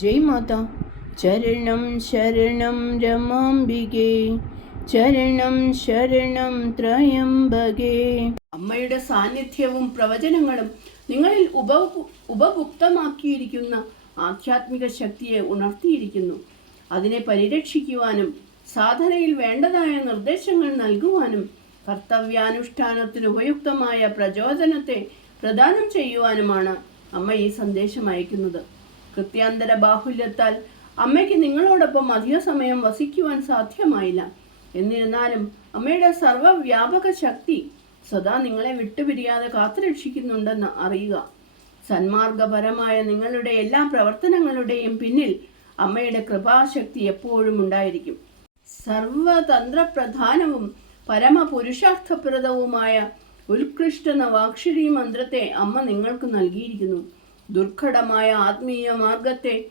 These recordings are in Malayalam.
ജയ് മാത. ചരണം ശരണം രമാംബികേ. ചരണം ശരണം ത്രയംബകേ. അമ്മയുടെ സാന്നിധ്യവും പ്രവചനങ്ങളും നിങ്ങളിൽ ഉപ ഉപഭുക്തമാക്കിയിരിക്കുന്ന ആധ്യാത്മിക ശക്തിയെ ഉണർത്തിയിരിക്കുന്നു. അതിനെ പരിരക്ഷിക്കുവാനും സാധനയിൽ വേണ്ടതായ നിർദ്ദേശങ്ങൾ നൽകുവാനും കർത്തവ്യാനുഷ്ഠാനത്തിന് ഉപയുക്തമായ പ്രചോദനത്തെ പ്രദാനം ചെയ്യുവാനുമാണ് അമ്മ ഈ സന്ദേശം അയക്കുന്നത്. കൃത്യാന്തര ബാഹുല്യത്താൽ അമ്മയ്ക്ക് നിങ്ങളോടൊപ്പം അധിക സമയം വസിക്കുവാൻ സാധ്യമായില്ല. എന്നിരുന്നാലും അമ്മയുടെ സർവവ്യാപക ശക്തി സദാ നിങ്ങളെ വിട്ടുപിരിയാതെ കാത്തുരക്ഷിക്കുന്നുണ്ടെന്ന് അറിയുക. സന്മാർഗപരമായ നിങ്ങളുടെ എല്ലാ പ്രവർത്തനങ്ങളുടെയും പിന്നിൽ അമ്മയുടെ കൃപാശക്തി എപ്പോഴും ഉണ്ടായിരിക്കും. സർവതന്ത്രപ്രധാനവും പരമപുരുഷാർത്ഥപ്രദവുമായ ഉത്കൃഷ്ട നവാക്ഷരി മന്ത്രത്തെ അമ്മ നിങ്ങൾക്ക് നൽകിയിരിക്കുന്നു. ദുർഘടമായ ആത്മീയ മാർഗത്തെ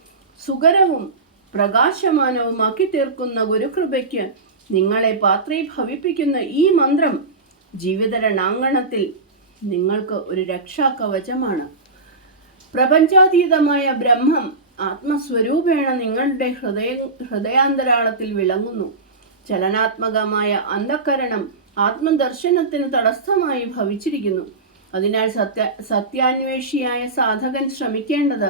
സുഖരവും പ്രകാശമാനവുമാക്കി തീർക്കുന്ന ഗുരുകൃപയ്ക്ക് നിങ്ങളെ പാത്രീഭവിപ്പിക്കുന്ന ഈ മന്ത്രം ജീവിതരണാങ്കണത്തിൽ നിങ്ങൾക്ക് ഒരു രക്ഷാകവചമാണ്. പ്രപഞ്ചാതീതമായ ബ്രഹ്മം ആത്മസ്വരൂപേണ നിങ്ങളുടെ ഹൃദയ ഹൃദയാന്തരാളത്തിൽ വിളങ്ങുന്നു. ചലനാത്മകമായ അന്ധക്കരണം ആത്മദർശനത്തിന് തടസ്സമായി ഭവിച്ചിരിക്കുന്നു. അതിനാൽ സത്യ സത്യാന്വേഷിയായ സാധകൻ ശ്രമിക്കേണ്ടത്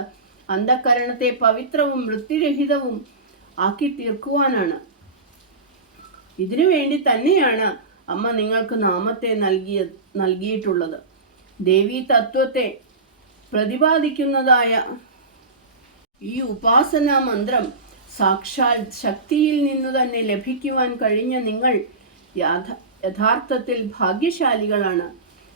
അന്ധകരണത്തെ പവിത്രവും വൃത്തിരഹിതവും ആക്കി തീർക്കുവാനാണ്. ഇതിനു വേണ്ടി തന്നെയാണ് അമ്മ നിങ്ങൾക്ക് നാമത്തെ നൽകിയ നൽകിയിട്ടുള്ളത്. ദേവീ തത്വത്തെ പ്രതിപാദിക്കുന്നതായ ഈ ഉപാസനാ മന്ത്രം സാക്ഷാൽ ശക്തിയിൽ നിന്നു തന്നെ ലഭിക്കുവാൻ കഴിഞ്ഞ നിങ്ങൾ യാഥ യഥാർത്ഥത്തിൽ ഭാഗ്യശാലികളാണ്.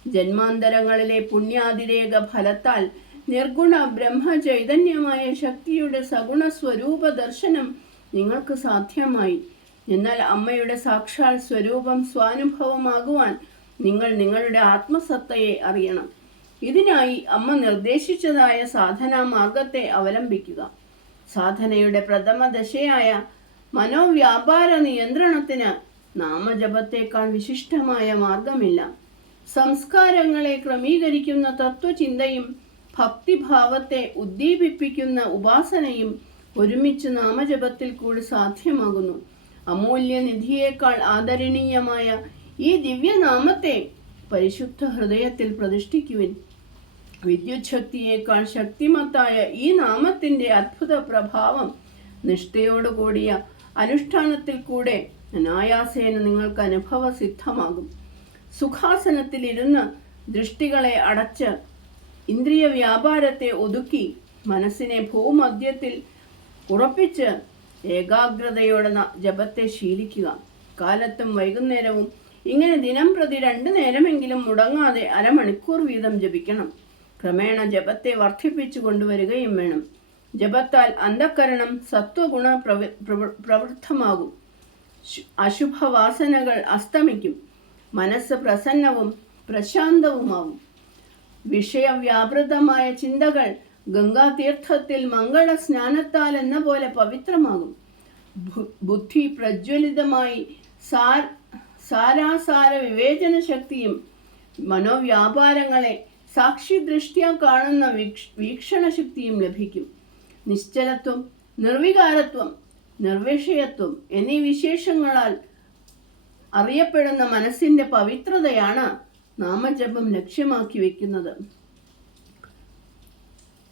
ജന്മാന്തരങ്ങളിലെ പുണ്യാതിരേക ഫലത്താൽ നിർഗുണ ബ്രഹ്മ ചൈതന്യമായ ശക്തിയുടെ സഗുണ സ്വരൂപ ദർശനം നിങ്ങൾക്ക് സാധ്യമായി. എന്നാൽ അമ്മയുടെ സാക്ഷാൽ സ്വരൂപം സ്വാനുഭവമാകുവാൻ നിങ്ങൾ നിങ്ങളുടെ ആത്മസത്തയെ അറിയണം. ഇതിനായി അമ്മ നിർദ്ദേശിച്ചതായ സാധനാ മാർഗത്തെ അവലംബിക്കുക. സാധനയുടെ പ്രഥമ ദശയായ മനോവ്യാപാര നിയന്ത്രണത്തിന് നാമജപത്തേക്കാൾ വിശിഷ്ടമായ മാർഗമില്ല. സംസ്കാരങ്ങളെ ക്രമീകരിക്കുന്ന തത്വചിന്തയും ഭക്തിഭാവത്തെ ഉദ്ദീപിപ്പിക്കുന്ന ഉപാസനയും ഒരുമിച്ച് നാമജപത്തിൽ കൂടി സാധ്യമാകുന്നു. അമൂല്യനിധിയേക്കാൾ ആദരണീയമായ ഈ ദിവ്യനാമത്തെ പരിശുദ്ധ ഹൃദയത്തിൽ പ്രതിഷ്ഠിക്കുവിൻ. വിദ്യുത് ശക്തിയേക്കാൾ ശക്തിമത്തായ ഈ നാമത്തിന്റെ അത്ഭുത പ്രഭാവം നിഷ്ഠയോടുകൂടിയ അനുഷ്ഠാനത്തിൽ കൂടെ അനായാസേന നിങ്ങൾക്ക് അനുഭവ സിദ്ധമാകും സുഖാസനത്തിലിരുന്ന് ദൃഷ്ടികളെ അടച്ച് ഇന്ദ്രിയ വ്യാപാരത്തെ ഒതുക്കി മനസ്സിനെ ഭൂമധ്യത്തിൽ ഉറപ്പിച്ച് ഏകാഗ്രതയോടെ ജപത്തെ ശീലിക്കുക. കാലത്തും വൈകുന്നേരവും ഇങ്ങനെ ദിനം പ്രതി രണ്ടു നേരമെങ്കിലും മുടങ്ങാതെ അരമണിക്കൂർ വീതം ജപിക്കണം. ക്രമേണ ജപത്തെ വർദ്ധിപ്പിച്ചു കൊണ്ടുവരികയും വേണം. ജപത്താൽ അന്ധക്കരണം സത്വഗുണ പ്രവൃ പ്രവ- പ്രവൃത്തമാകും. അശുഭവാസനകൾ അസ്തമിക്കും. മനസ്സ് പ്രസന്നവും പ്രശാന്തവുമാവും. വിഷയവ്യാപൃതമായ ചിന്തകൾ ഗംഗാതീർത്ഥത്തിൽ മംഗള സ്നാനത്താൽ എന്ന പോലെ പവിത്രമാകും. ബുദ്ധി പ്രജ്വലിതമായി സാരാസാര വിവേചന ശക്തിയും മനോവ്യാപാരങ്ങളെ സാക്ഷിദൃഷ്ട്യാ കാണുന്ന വീക്ഷ വീക്ഷണ ശക്തിയും ലഭിക്കും. നിശ്ചലത്വം നിർവികാരത്വം നിർവിഷയത്വം എന്നീ വിശേഷങ്ങളാൽ അറിയപ്പെടുന്ന മനസ്സിന്റെ പവിത്രതയാണ് നാമജപം ലക്ഷ്യമാക്കി വെക്കുന്നത്.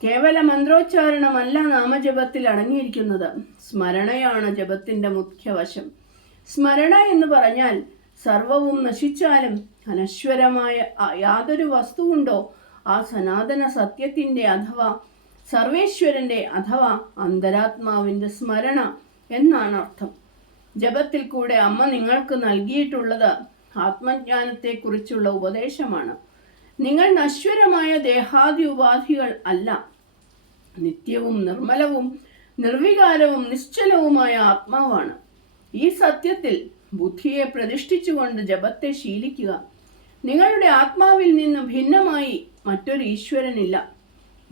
കേവല മന്ത്രോച്ചാരണമല്ല നാമജപത്തിൽ അടങ്ങിയിരിക്കുന്നത്. സ്മരണയാണ് ജപത്തിന്റെ മുഖ്യവശം. സ്മരണ എന്ന് പറഞ്ഞാൽ സർവവും നശിച്ചാലും അനശ്വരമായ യാതൊരു വസ്തുവുണ്ടോ? ആ സനാതന സത്യത്തിന്റെ അഥവാ സർവേശ്വരന്റെ അഥവാ അന്തരാത്മാവിന്റെ സ്മരണ എന്നാണ് അർത്ഥം. ജപത്തിൽ കൂടെ അമ്മ നിങ്ങൾക്ക് നൽകിയിട്ടുള്ളത് ആത്മജ്ഞാനത്തെക്കുറിച്ചുള്ള ഉപദേശമാണ്. നിങ്ങൾ നശ്വരമായ ദേഹാദി ഉപാധികൾ അല്ല. നിത്യവും നിർമ്മലവും നിർവികാരവും നിശ്ചലവുമായ ആത്മാവാണ്. ഈ സത്യത്തിൽ ബുദ്ധിയെ പ്രതിഷ്ഠിച്ചുകൊണ്ട് ജപത്തെ ശീലിക്കുക. നിങ്ങളുടെ ആത്മാവിൽ നിന്ന് ഭിന്നമായി മറ്റൊരു ഈശ്വരനില്ല.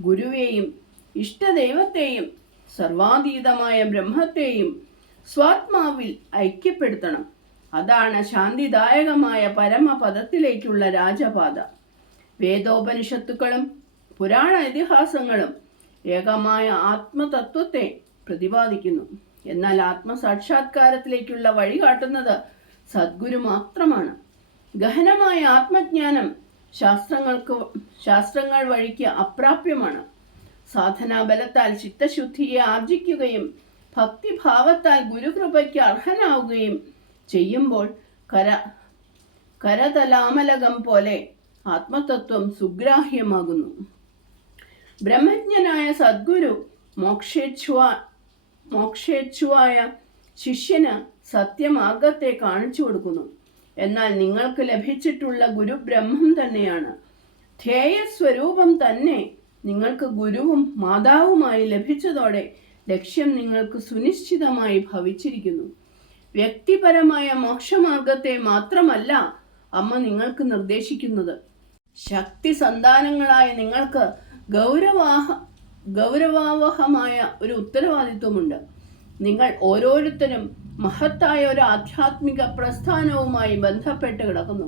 ഗുരുവേയും ഇഷ്ടദൈവത്തെയും സർവാതീതമായ ബ്രഹ്മത്തെയും സ്വാത്മാവിൽ ഐക്യപ്പെടുത്തണം. അതാണ് ശാന്തിദായകമായ പരമപദത്തിലേക്കുള്ള രാജപാത. വേദോപനിഷത്തുക്കളും പുരാണ ഇതിഹാസങ്ങളും ഏകമായ ആത്മതത്വത്തെ പ്രതിപാദിക്കുന്നു. എന്നാൽ ആത്മസാക്ഷാത്കാരത്തിലേക്കുള്ള വഴി കാട്ടുന്നത് സദ്ഗുരു മാത്രമാണ്. ഗഹനമായ ആത്മജ്ഞാനം ശാസ്ത്രങ്ങൾക്ക് ശാസ്ത്രങ്ങൾ വഴിക്ക് അപ്രാപ്യമാണ്. സാധനാബലത്താൽ ചിത്തശുദ്ധിയെ ആർജിക്കുകയും ഭക്തിഭാവത്താൽ ഗുരുകൃപയ്ക്ക് അർഹനാവുകയും ചെയ്യുമ്പോൾ കര കരതലാമലകം പോലെ ആത്മതത്വം സുഗ്രാഹ്യമാകുന്നു. ബ്രഹ്മജ്ഞനായ സദ്ഗുരു മോക്ഷേച്ഛുവാ മോക്ഷേച്ഛുവായ ശിഷ്യന് സത്യമാർഗത്തെ കാണിച്ചു കൊടുക്കുന്നു. എന്നാൽ നിങ്ങൾക്ക് ലഭിച്ചിട്ടുള്ള ഗുരു ബ്രഹ്മം തന്നെയാണ്. ധ്യേയസ്വരൂപം തന്നെ നിങ്ങൾക്ക് ഗുരുവും മാതാവുമായി ലഭിച്ചതോടെ ലക്ഷ്യം നിങ്ങൾക്ക് സുനിശ്ചിതമായി ഭവിച്ചിരിക്കുന്നു. വ്യക്തിപരമായ മോക്ഷമാർഗത്തെ മാത്രമല്ല അമ്മ നിങ്ങൾക്ക് നിർദ്ദേശിക്കുന്നത്. ശക്തി സന്താനങ്ങളായ നിങ്ങൾക്ക് ഗൗരവാഹ ഗൗരവാവഹമായ ഒരു ഉത്തരവാദിത്വമുണ്ട്. നിങ്ങൾ ഓരോരുത്തരും മഹത്തായ ഒരു ആധ്യാത്മിക പ്രസ്ഥാനവുമായി ബന്ധപ്പെട്ട് കിടക്കുന്നു.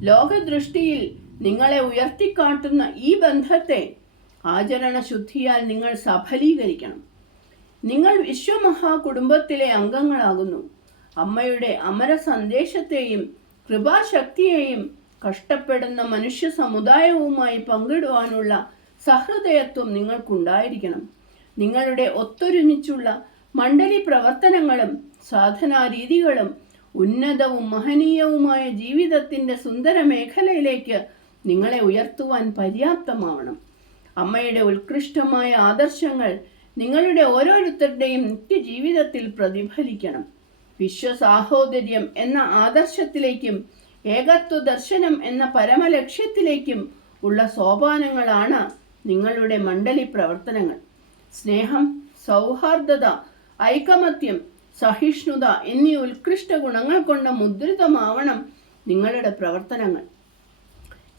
ലോകദൃഷ്ടിയിൽ നിങ്ങളെ ഉയർത്തിക്കാട്ടുന്ന ഈ ബന്ധത്തെ ആചരണ ശുദ്ധിയാൽ നിങ്ങൾ സഫലീകരിക്കണം. നിങ്ങൾ വിശ്വമഹാ കുടുംബത്തിലെ അംഗങ്ങളാകുന്നു. അമ്മയുടെ അമര സന്ദേശത്തെയും കൃപാശക്തിയെയും കഷ്ടപ്പെടുന്ന മനുഷ്യ സമുദായവുമായി പങ്കിടുവാനുള്ള സഹൃദയത്വം നിങ്ങൾക്കുണ്ടായിരിക്കണം. നിങ്ങളുടെ ഒത്തൊരുമിച്ചുള്ള മണ്ഡലി പ്രവർത്തനങ്ങളും സാധനാരീതികളും ഉന്നതവും മഹനീയവുമായ ജീവിതത്തിന്റെ സുന്ദര മേഖലയിലേക്ക് നിങ്ങളെ ഉയർത്തുവാൻ പര്യാപ്തമാവണം. അമ്മയുടെ ഉത്കൃഷ്ടമായ ആദർശങ്ങൾ നിങ്ങളുടെ ഓരോരുത്തരുടെയും നിത്യജീവിതത്തിൽ പ്രതിഫലിക്കണം. വിശ്വസാഹോദര്യം എന്ന ആദർശത്തിലേക്കും ഏകത്വ ദർശനം എന്ന പരമലക്ഷ്യത്തിലേക്കും ഉള്ള സോപാനങ്ങളാണ് നിങ്ങളുടെ മണ്ഡലി പ്രവർത്തനങ്ങൾ. സ്നേഹം സൗഹാർദ്ദത ഐകമത്യം സഹിഷ്ണുത എന്നീ ഉത്കൃഷ്ട ഗുണങ്ങൾ കൊണ്ട് മുദ്രിതമാവണം നിങ്ങളുടെ പ്രവർത്തനങ്ങൾ.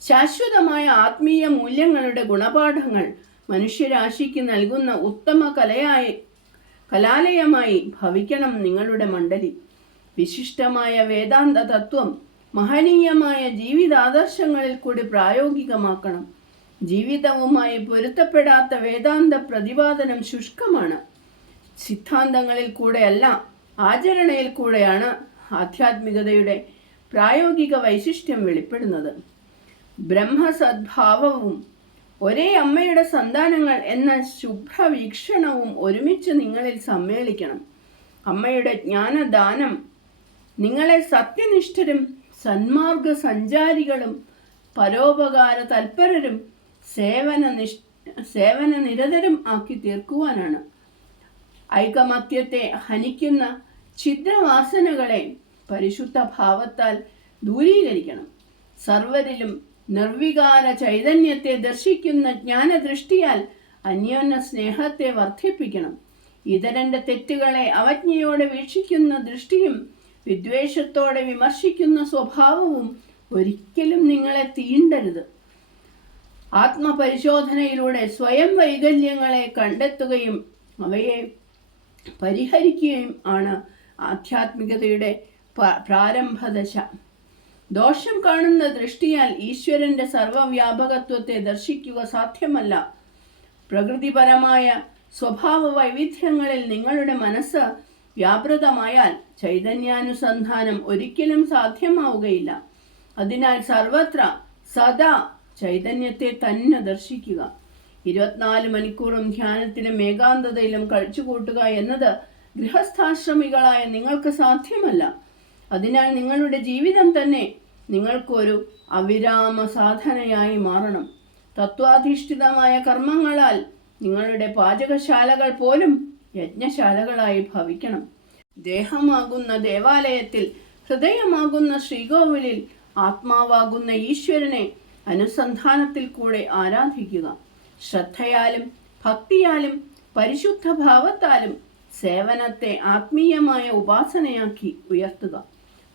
ശാശ്വതമായ ആത്മീയ മൂല്യങ്ങളുടെ ഗുണപാഠങ്ങൾ മനുഷ്യരാശിക്ക് നൽകുന്ന ഉത്തമ കലയായി കലാലയമായി ഭവിക്കണം നിങ്ങളുടെ മണ്ഡലി. വിശിഷ്ടമായ വേദാന്ത തത്വം മഹനീയമായ ജീവിതാദർശങ്ങളിൽ കൂടി പ്രായോഗികമാക്കണം. ജീവിതവുമായി പൊരുത്തപ്പെടാത്ത വേദാന്ത പ്രതിപാദനം ശുഷ്കമാണ്. സിദ്ധാന്തങ്ങളിൽ കൂടെയല്ല ആചരണയിൽ കൂടെയാണ് ആധ്യാത്മികതയുടെ പ്രായോഗിക വൈശിഷ്ട്യം വെളിപ്പെടുന്നത്. ബ്രഹ്മസദ്ഭാവവും ഒരേ അമ്മയുടെ സന്താനങ്ങൾ എന്ന ശുഭ്രവീക്ഷണവും ഒരുമിച്ച് നിങ്ങളിൽ സമ്മേളിക്കണം. അമ്മയുടെ ജ്ഞാനദാനം നിങ്ങളെ സത്യനിഷ്ഠരും സന്മാർഗ സഞ്ചാരികളും പരോപകാര തൽപരരും സേവന നിഷ് സേവന നിരതരും ആക്കി തീർക്കുവാനാണ്. ഐകമത്യത്തെ ഹനിക്കുന്ന ഛിദ്രവാസനകളെ പരിശുദ്ധ ഭാവത്താൽ ദൂരീകരിക്കണം. സർവരിലും നിർവികാര ചൈതന്യത്തെ ദർശിക്കുന്ന ജ്ഞാനദൃഷ്ടിയാൽ അന്യോന്യ സ്നേഹത്തെ വർദ്ധിപ്പിക്കണം. ഇതരന്റെ തെറ്റുകളെ അവജ്ഞയോടെ വീക്ഷിക്കുന്ന ദൃഷ്ടിയും വിദ്വേഷത്തോടെ വിമർശിക്കുന്ന സ്വഭാവവും ഒരിക്കലും നിങ്ങളെ തീണ്ടരുത്. ആത്മപരിശോധനയിലൂടെ സ്വയം വൈകല്യങ്ങളെ കണ്ടെത്തുകയും അവയെ പരിഹരിക്കുകയും ആണ് ആധ്യാത്മികതയുടെ പ്രാരംഭദശ. ദോഷം കാണുന്ന ദൃഷ്ടിയാൽ ഈശ്വരന്റെ സർവവ്യാപകത്വത്തെ ദർശിക്കുക സാധ്യമല്ല. പ്രകൃതിപരമായ സ്വഭാവ വൈവിധ്യങ്ങളിൽ നിങ്ങളുടെ മനസ്സ് വ്യാപൃതമായാൽ ചൈതന്യാനുസന്ധാനം ഒരിക്കലും സാധ്യമാവുകയില്ല. അതിനാൽ സർവത്ര സദാ ചൈതന്യത്തെ തന്നെ ദർശിക്കുക. ഇരുപത്തിനാല് മണിക്കൂറും ധ്യാനത്തിലും ഏകാന്തതയിലും കഴിച്ചുകൂട്ടുക എന്നത് ഗൃഹസ്ഥാശ്രമികളായ നിങ്ങൾക്ക് സാധ്യമല്ല. അതിനാൽ നിങ്ങളുടെ ജീവിതം തന്നെ നിങ്ങൾക്കൊരു അവിരാമ സാധനയായി മാറണം. തത്വാധിഷ്ഠിതമായ കർമ്മങ്ങളാൽ നിങ്ങളുടെ പാചകശാലകൾ പോലും യജ്ഞശാലകളായി ഭവിക്കണം. ദേഹമാകുന്ന ദേവാലയത്തിൽ ഹൃദയമാകുന്ന ശ്രീകോവിലിൽ ആത്മാവാകുന്ന ഈശ്വരനെ അനുസന്ധാനത്തിൽ കൂടെ ആരാധിക്കുക. ശ്രദ്ധയാലും ഭക്തിയാലും പരിശുദ്ധ ഭാവത്താലും സേവനത്തെ ആത്മീയമായ ഉപാസനയാക്കി ഉയർത്തുക.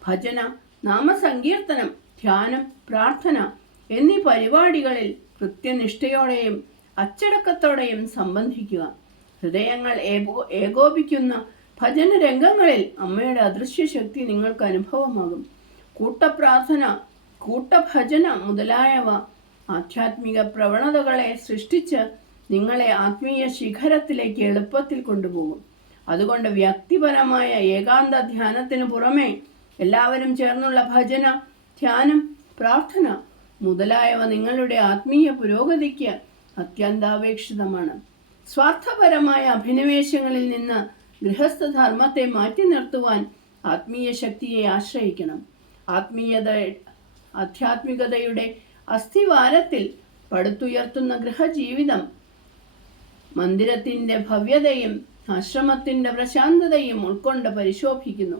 ഭജന നാമസങ്കീർത്തനം ധ്യാനം പ്രാർത്ഥന എന്നീ പരിപാടികളിൽ കൃത്യനിഷ്ഠയോടെയും അച്ചടക്കത്തോടെയും സംബന്ധിക്കുക. ഹൃദയങ്ങൾ ഏകോ ഏകോപിക്കുന്ന ഭജന രംഗങ്ങളിൽ അമ്മയുടെ അദൃശ്യ ശക്തി നിങ്ങൾക്ക് അനുഭവമാകും. കൂട്ടപ്രാർത്ഥന കൂട്ടഭജന മുതലായവ ആധ്യാത്മിക പ്രവണതകളെ സൃഷ്ടിച്ച് നിങ്ങളെ ആത്മീയ ശിഖരത്തിലേക്ക് എളുപ്പത്തിൽ കൊണ്ടുപോകും. അതുകൊണ്ട് വ്യക്തിപരമായ ഏകാന്ത ധ്യാനത്തിന് പുറമെ എല്ലാവരും ചേർന്നുള്ള ഭജന ധ്യാനം പ്രാർത്ഥന മുതലായവ നിങ്ങളുടെ ആത്മീയ പുരോഗതിക്ക് അത്യന്താപേക്ഷിതമാണ്. സ്വാർത്ഥപരമായ അഭിനിവേശങ്ങളിൽ നിന്ന് ഗൃഹസ്ഥധർമ്മത്തെ മാറ്റി നിർത്തുവാൻ ആത്മീയ ശക്തിയെ ആശ്രയിക്കണം. ആത്മീയത ആധ്യാത്മികതയുടെ അസ്ഥിവാരത്തിൽ പടുത്തുയർത്തുന്ന ഗൃഹജീവിതം മന്ദിരത്തിന്റെ ഭവ്യതയും ആശ്രമത്തിന്റെ പ്രശാന്തതയും ഉൾക്കൊണ്ട് പരിശോഭിക്കുന്നു.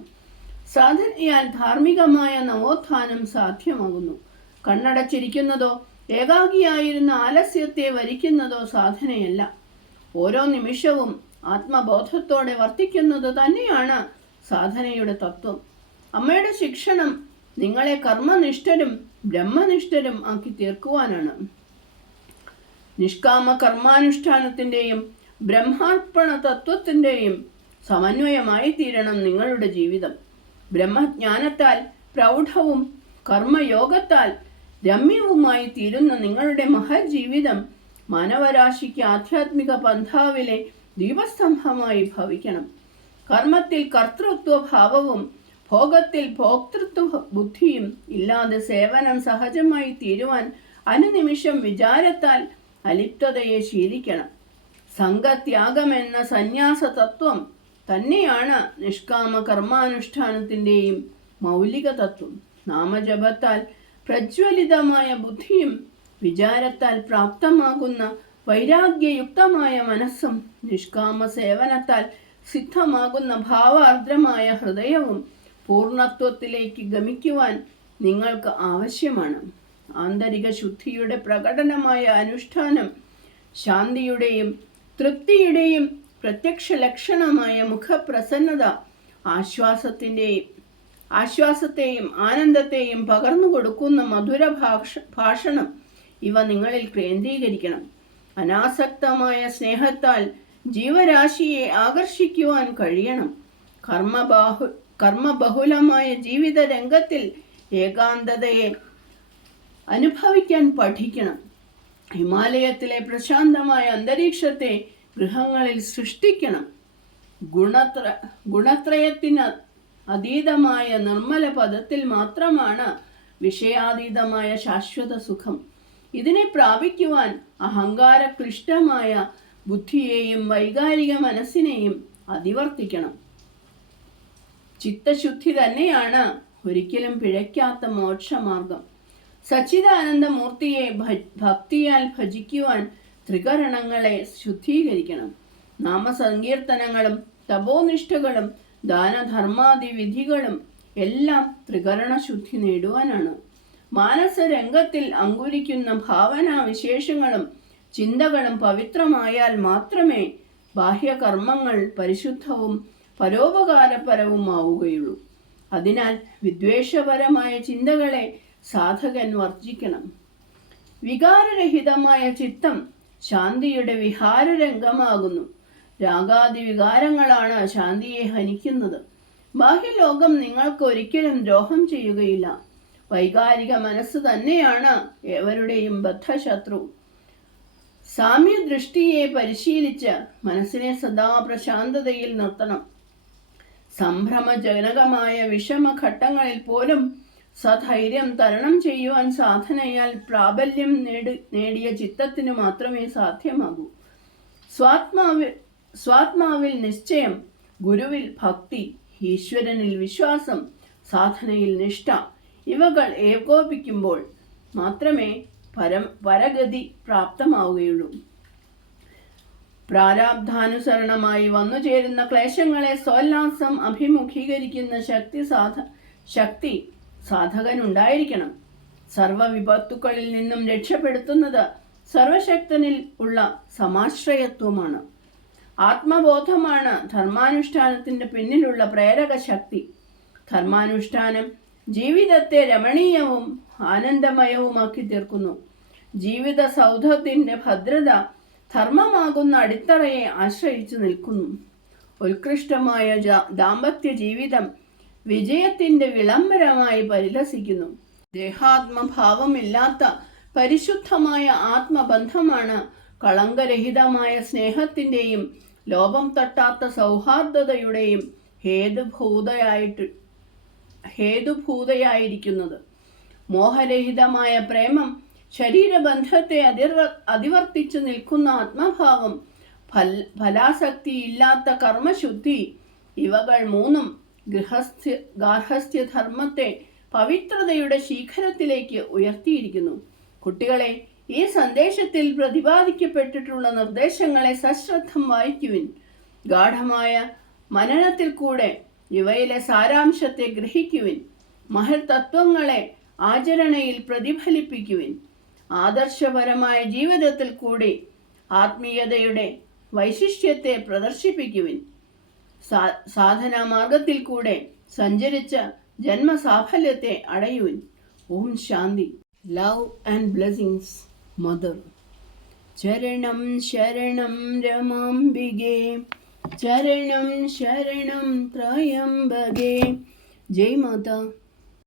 സാധനയാൽ ധാർമ്മികമായ നവോത്ഥാനം സാധ്യമാകുന്നു. കണ്ണടച്ചിരിക്കുന്നതോ ഏകാഗിയായിരുന്ന ആലസ്യത്തെ വരിക്കുന്നതോ സാധനയല്ല. ഓരോ നിമിഷവും ആത്മബോധത്തോടെ വർത്തിക്കുന്നത് തന്നെയാണ് സാധനയുടെ തത്വം. അമ്മയുടെ ശിക്ഷണം നിങ്ങളെ കർമ്മനിഷ്ഠരും ബ്രഹ്മനിഷ്ഠരും ആക്കി തീർക്കുവാനാണ്. നിഷ്കാമ കർമാനുഷ്ഠാനത്തിന്റെയും ബ്രഹ്മാർപ്പണ തത്വത്തിന്റെയും സമന്വയമായി തീരണം നിങ്ങളുടെ ജീവിതം. ബ്രഹ്മജ്ഞാനത്താൽ പ്രൗഢവും കർമ്മയോഗത്താൽ രമ്യവുമായി തീരുന്ന നിങ്ങളുടെ മഹജീവിതം മാനവരാശിക്ക് ആധ്യാത്മിക പന്ഥാവിലെ ദീപസ്തംഭമായി ഭവിക്കണം. കർമ്മത്തിൽ കർത്തൃത്വ ഭാവവും ഭോഗത്തിൽ ഭോക്തൃത്വ ബുദ്ധിയും ഇല്ലാതെ സേവനം സഹജമായി തീരുവാൻ അനുനിമിഷം വിചാരത്താൽ അലിപ്തതയെ ശീലിക്കണം. സംഘത്യാഗമെന്ന സന്യാസ തത്വം തന്നെയാണ് നിഷ്കാമ കർമാനുഷ്ഠാനത്തിന്റെയും മൗലിക തത്വം. നാമജപത്താൽ പ്രജ്വലിതമായ ബുദ്ധിയും വിചാരത്താൽ പ്രാപ്തമാകുന്ന വൈരാഗ്യയുക്തമായ മനസ്സും നിഷ്കാമ സേവനത്താൽ സിദ്ധമാകുന്ന ഭാവാർദ്രമായ ഹൃദയവും പൂർണത്വത്തിലേക്ക് ഗമിക്കുവാൻ നിങ്ങൾക്ക് ആവശ്യമാണ്. ആന്തരിക ശുദ്ധിയുടെ പ്രകടനമായ അനുഷ്ഠാനം ശാന്തിയുടെയും തൃപ്തിയുടെയും പ്രത്യക്ഷ ലക്ഷണമായ മുഖപ്രസന്നത ആശ്വാസത്തിന്റെയും ആശ്വാസത്തെയും ആനന്ദത്തെയും പകർന്നു കൊടുക്കുന്ന മധുര ഭാഷ ഭാഷണം ഇവ നിങ്ങളിൽ കേന്ദ്രീകരിക്കണം. അനാസക്തമായ സ്നേഹത്താൽ ജീവരാശിയെ ആകർഷിക്കുവാൻ കഴിയണം. കർമ്മബാഹു കർമ്മബഹുലമായ ജീവിത രംഗത്തിൽ ഏകാന്തതയെ അനുഭവിക്കാൻ പഠിക്കണം. ഹിമാലയത്തിലെ പ്രശാന്തമായ അന്തരീക്ഷത്തെ ഗൃഹങ്ങളിൽ സൃഷ്ടിക്കണം. ഗുണത്ര ഗുണത്രയത്തിന് അതീതമായ നിർമ്മല പദത്തിൽ മാത്രമാണ് വിഷയാതീതമായ ശാശ്വത സുഖം. ഇതിനെ പ്രാപിക്കുവാൻ അഹങ്കാരക്ലിഷ്ടമായ ബുദ്ധിയെയും വൈകാരിക മനസ്സിനെയും അതിവർത്തിക്കണം. ചിത്തശുദ്ധി തന്നെയാണ് ഒരിക്കലും പിഴയ്ക്കാത്ത മോക്ഷമാർഗം. സച്ചിദാനന്ദമൂർത്തിയെ ഭക്തിയാൽ ഭജിക്കുവാൻ ത്രികരണങ്ങളെ ശുദ്ധീകരിക്കണം. നാമസങ്കീർത്തനങ്ങളും തപോനിഷ്ഠകളും ദാനധർമാദി വിധികളും എല്ലാം ത്രികരണ ശുദ്ധി നേടുവാനാണ്. മാനസരംഗത്തിൽ അങ്കുരിക്കുന്ന ഭാവനാ വിശേഷങ്ങളും ചിന്തകളും പവിത്രമായാൽ മാത്രമേ ബാഹ്യകർമ്മങ്ങൾ പരിശുദ്ധവും പരോപകാരപരവും ആവുകയുള്ളൂ അതിനാൽ വിദ്വേഷപരമായ ചിന്തകളെ സാധകൻ വർജിക്കണം. വികാരരഹിതമായ ചിത്തം ശാന്തിയുടെ വിഹാരരംഗമാകുന്നു. രാഗാദി വികാരങ്ങളാണ് ശാന്തിയെ ഹനിക്കുന്നത്. ബാഹ്യലോകം നിങ്ങൾക്ക് ഒരിക്കലും ദ്രോഹം ചെയ്യുകയില്ല. വൈകാരിക മനസ്സ് തന്നെയാണ് ഏവരുടെയും ബദ്ധശത്രു. സാമ്യദൃഷ്ടിയെ പരിശീലിച്ച് മനസ്സിനെ സദാ പ്രശാന്തതയിൽ നിർത്തണം. സംഭ്രമജനകമായ വിഷമഘട്ടങ്ങളിൽ പോലും സധൈര്യം തരണം ചെയ്യുവാൻ സാധനയാൽ പ്രാബല്യം നേടി നേടിയ ചിത്തത്തിന് മാത്രമേ സാധ്യമാകൂ. സ്വാത്മാവിൽ സ്വാത്മാവിൽ നിശ്ചയം ഗുരുവിൽ ഭക്തി ഈശ്വരനിൽ വിശ്വാസം സാധനയിൽ നിഷ്ഠ ഇവകൾ ഏകോപിക്കുമ്പോൾ മാത്രമേ പരം പരഗതി പ്രാപ്തമാവുകയുള്ളൂ. പ്രാരാബ്ധാനുസരണമായി വന്നു ചേരുന്ന ക്ലേശങ്ങളെ സ്വല്ലാസം അഭിമുഖീകരിക്കുന്ന ശക്തി സാധ ശക്തി സാധകനുണ്ടായിരിക്കണം. സർവവിപത്തുക്കളിൽ നിന്നും രക്ഷപ്പെടുത്തുന്നത് സർവശക്തനിൽ ഉള്ള സമാശ്രയത്വമാണ്. ആത്മബോധമാണ് ധർമാനുഷ്ഠാനത്തിന്റെ പിന്നിലുള്ള പ്രേരക ശക്തി. ധർമാനുഷ്ഠാനം ജീവിതത്തെ രമണീയവും ആനന്ദമയവുമാക്കി തീർക്കുന്നു. ജീവിത സൗധത്തിന്റെ ഭദ്രത ധർമ്മമാകുന്ന അടിത്തറയെ ആശ്രയിച്ചു നിൽക്കുന്നു. ഉത്കൃഷ്ടമായ ദാമ്പത്യ ജീവിതം വിജയത്തിന്റെ വിളംബരമായി പരിലസിക്കുന്നു ദേഹാത്മഭാവമില്ലാത്ത പരിശുദ്ധമായ ആത്മബന്ധമാണ് കളങ്കരഹിതമായ സ്നേഹത്തിന്റെയും ലോപം തട്ടാത്ത സൗഹാർദ്ദതയുടെയും ഹേതുഭൂതയായിട്ട് ഹേതുഭൂതയായിരിക്കുന്നത്. മോഹരഹിതമായ പ്രേമം ശരീരബന്ധത്തെ അതിർവ അതിവർത്തിച്ചു നിൽക്കുന്ന ആത്മഭാവം ഫൽ ഫലാസക്തിയില്ലാത്ത കർമ്മശുദ്ധി ഇവകൾ മൂന്നും ഗൃഹസ്ഥ്യ ഗാർഹസ്ഥ്യധർമ്മത്തെ പവിത്രതയുടെ ശീഖരത്തിലേക്ക് ഉയർത്തിയിരിക്കുന്നു. കുട്ടികളെ ഈ സന്ദേശത്തിൽ പ്രതിപാദിക്കപ്പെട്ടിട്ടുള്ള നിർദ്ദേശങ്ങളെ സശ്രദ്ധം വായിക്കുവിൻ ഗാഠമായ മനനത്തിൽ കൂടെ ഇവയിലെ സാരാംശത്തെ ഗ്രഹിക്കുവിൻ. മഹൽ തത്വങ്ങളെ ആചരണയിൽ പ്രതിഫലിപ്പിക്കുവിൻ. ആദർശപരമായ ജീവിതത്തിൽ കൂടി ആത്മീയതയുടെ വൈശിഷ്ട്യത്തെ പ്രദർശിപ്പിക്കുവിൻ. സാ സാധനാ മാർഗത്തിൽ കൂടെ സഞ്ചരിച്ച ജന്മസാഫല്യത്തെ അടയുവിൻ. ഓം ശാന്തി. Love and blessings mother. ചരണം ശരണം രമാംബികേ. ചരണം ശരണം ത്രയംബകേ. ജയ് മാതാ.